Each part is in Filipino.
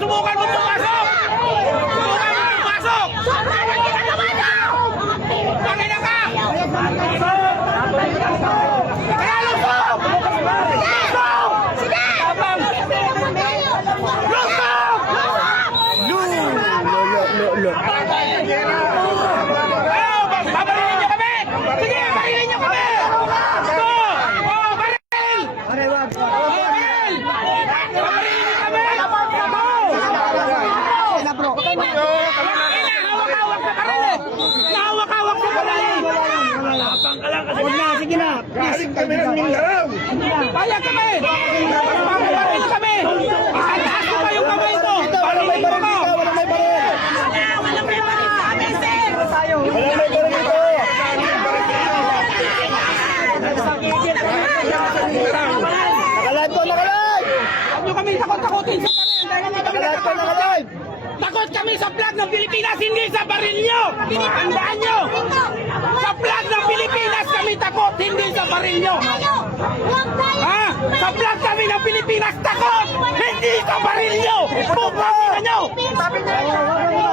Subukan mo pumasok! Subukan mo pumasok! Pakina ka! Kaya lusok! Lusok! Sige! Lusok! Babarilin niyo kami! Sige, barilin niyo kami! Hawak-hawak sa baril! Lapang ka lang kasi. Huwag na, sige na. Galing kami ng Mindanao. Payag kami! Pagpaparin kami! Itaas ko pa yung kamay ko! Walang may baril dito, walang may baril. Walang may baril sa amin, sir! Walang may baril dito. Nakalive po, nakalive! Huwag nyo kami takot-takotin sa baril! Nakalive po, nakalive! Takot kami sa flag ng Pilipinas, hindi sa baril nyo! Tandaan nyo! Sa flag ng Pilipinas kami takot, hindi sa baril nyo! Ha? Sa flag kami ng Pilipinas takot, hindi sa baril nyo! Pupangin nyo!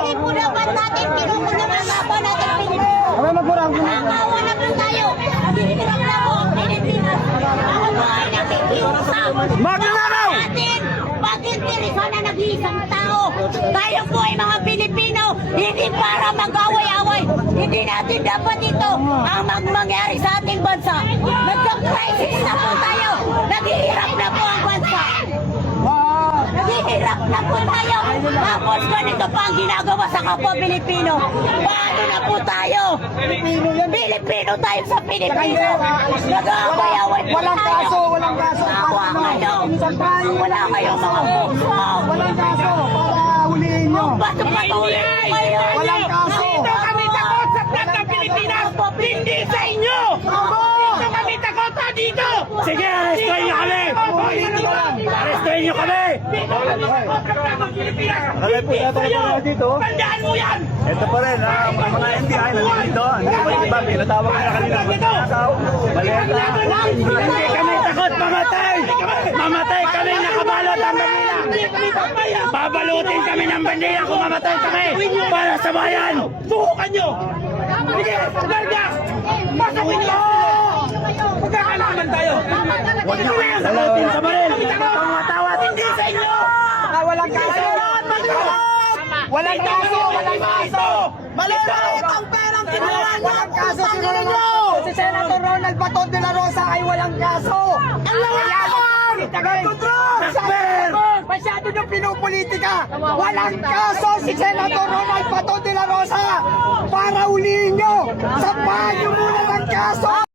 Pinipulawan natin, pinupulawan natin Pilipino. Ano magkurang? Nakawa na po tayo. Pinipulawan na po ang Pilipinas. Ako po ay nakikiusap. Magnanakaw! Natin, bakit Teresa na nag-iisang tao? Tayo po ay mga Pilipino, hindi para mag-away-away. Hindi natin dapat ito ang mangyari sa ating bansa. Nagka-crisis na po tayo. Naghihirap na po ang bansa. Naghihirap na po tayo. Tapos ganito pa ang ginagawa sa kapwa Pilipino. Paano na po tayo? Pilipino tayo sa Pilipino. Nag-aaway-away po Walang tayo. kaso, walang kaso. Kawa kayo. Wala kayong mga puso. Walang kaso para huliin nyo. Ba't patuloy kayo? Walang kaso. Dito kami takot sa flag ng Pilipinas, hindi sa inyo! Dito kami takot ha, dito! Sige, arrestuin nyo kami! Arrestuin nyo kami! Dito kami takot sa flag ng Pilipinas, hindi sa inyo! Tandaan mo yan! Ito pa rin, mga NBI nandito. Hindi ba iba? Pinatawag na kanina. Baleta. Hindi kami takot mamatay! Mamatay kami nakabalot ang bandila! Babalutin kami ng bandila kung mamatay kami para sa bayan! Suhukan nyo! Sige, Garda! Pasukin nyo! Magkakalaman tayo! Huwag nyo kayong salutin sa baril! Tumatawat hindi sa inyo! Walang kaso. Walang kaso, walang kaso. Maliit ang perang kinuhaan. Walang kaso sinunod. Si Senator Ronald Baton de la Rosa ay walang kaso. Ang nangyayari! Masyado nyung pinupolitika. Walang kaso si Senator Ronald Baton de la Rosa. Para ulihin nyo. Sampahan nyo muna ng kaso.